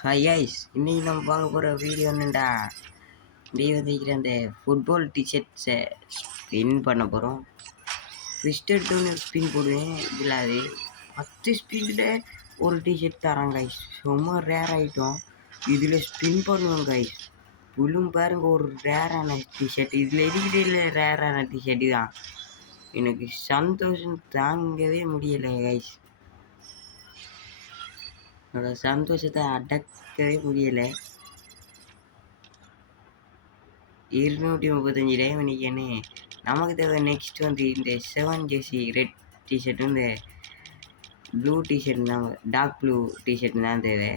Hi guys, இன்னைக்கு நம்ம பார்க்க போகிற வீடியோ என்னண்டா, இப்படியே வந்துக்கிற அந்த ஃபுட்பால் டிஷர்ட்ஸை ஸ்பின் பண்ண போகிறோம். ட்விஸ்டட்னு ஸ்பின் போடுவேன். இதில் அது 10 ஸ்பின்னில் ஒரு டிஷர்ட் தராங்க கைஸ். ரொம்ப ரேர் ஐட்டம். இதில் ஸ்பின் பண்ணுவோம் கைஸ். புல்லும் பாருங்க, ஒரு ரேரான டிஷர்ட். இதில் எதுக்கிட்டே இல்லை, ரேரான டிஷர்ட்டு தான். எனக்கு சந்தோஷம் தாங்கவே முடியலை கைஸ். என்னோட சந்தோஷத்தை அடக்கவே முடியலை. 235 டைமண்டிக்கன்னு நமக்கு தேவை. நெக்ஸ்ட் வந்து இந்த 7 ஜெர்சி ரெட் டிஷர்ட், இந்த ப்ளூ டிஷர்ட் தான், டார்க் ப்ளூ டிஷர்ட் தான் தேவை.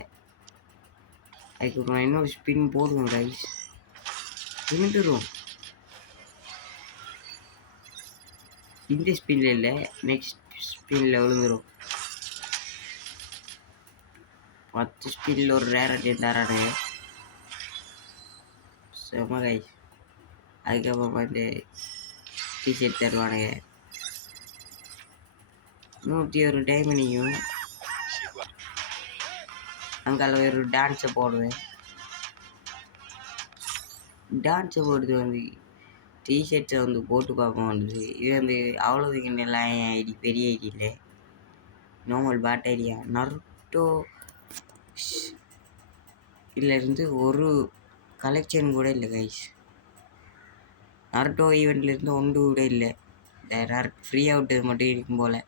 அதுக்கப்புறம் இன்னொரு ஸ்பின் போடுவோம் கைஸ். விழுந்துடும். இந்த ஸ்பின்ல இல்லை, நெக்ஸ்ட் ஸ்பின்ல விழுந்துடும். 10 ஸ்பின்ல ஒரு ரேர் அட்டெண்ட் தரானு செம கைஸ். அதுக்கப்புறமா இந்த டிஷர்ட் தருவானுங்க. 101 டைமண்டியும் அங்கால ஒரு டான்ஸை போடுவேன். டான்ஸை போடுறது வந்து டிஷர்ட்ஸை வந்து போட்டு பார்ப்போம். வந்து இது வந்து அவ்வளோதுக்கு எல்லாம் என் ஐடி பெரிய ஐடி இல்லை, நார்மல் பேட் ஐடியா. நருட்டோ இதிலேருந்து ஒரு கலெக்ஷன் கூட இல்லை கைஸ். நருட்டோ ஈவெண்ட்லேருந்து ஒன்று கூட இல்லை. இந்த ஃப்ரீ அவுட்டு மட்டும் இருக்கும் போல்.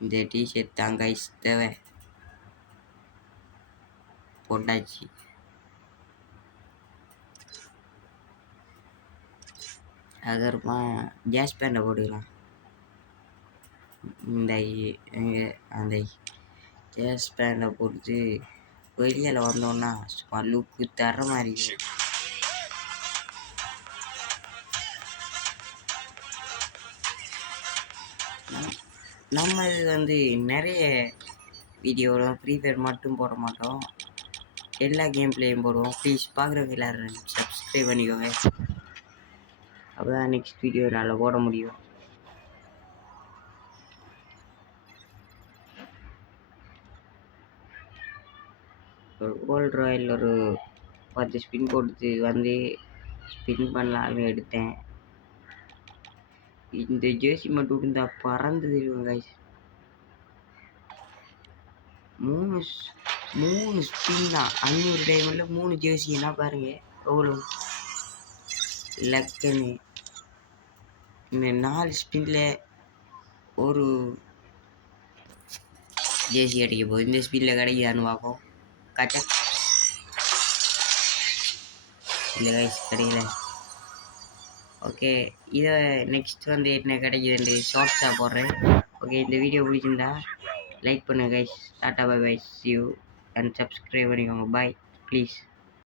இந்த டிஷர்ட் தான் கைஸ் தேவை. போட்டாச்சு. அதுக்கப்புறமா கேஸ் பேண்டை போட்டுக்கலாம். இந்த அந்த கேஸ் பேண்டை போட்டு வெளியில் வந்தோன்னா சும்மா லுக்கு தர மாதிரி. நம்ம இது வந்து நிறைய வீடியோவில் ஃப்ரீ ஃபயர் மட்டும் போட மாட்டோம், எல்லா கேம் பிளேயும் போடுவோம். ப்ளீஸ் பார்க்குறவங்க எல்லோரும் சப்ஸ்கிரைப் பண்ணிக்கோங்க. அப்போ தான் நெக்ஸ்ட் வீடியோ என்னால் போட முடியும். ஒரு கோல்ட் ராயல் ஒரு 10 ஸ்பின் கொடுத்து வந்து ஸ்பின் பண்ணலான்னு எடுத்தேன். இந்த ஜேர்சி மட்டும் இருந்தால் பறந்து தெரியும் கைஸ். 3 ஸ்பின் தான், 500 டைமண்டில் 3 ஜேர்சின்னா பாருங்க எவ்வளோ லக்குன்னு. இந்த 4 ஸ்பின்னில் ஒரு ஜேர்சி கிடைக்க போகுது. இந்த ஸ்பின்னில் கிடைக்குதான்னு பார்ப்போம். கச்சா இல்லை கைஸ், கிடைக்கல. ஓகே, இதை நெக்ஸ்ட் வந்து என்ன கிடைக்குதுன்னு ஷார்ட்ஸாக போடுறேன். ஓகே, இந்த வீடியோ பிடிச்சிருந்தா லைக் பண்ணுங்க guys. Tata bye bye, see you and subscribe பண்ணிக்கோங்க. Bye please.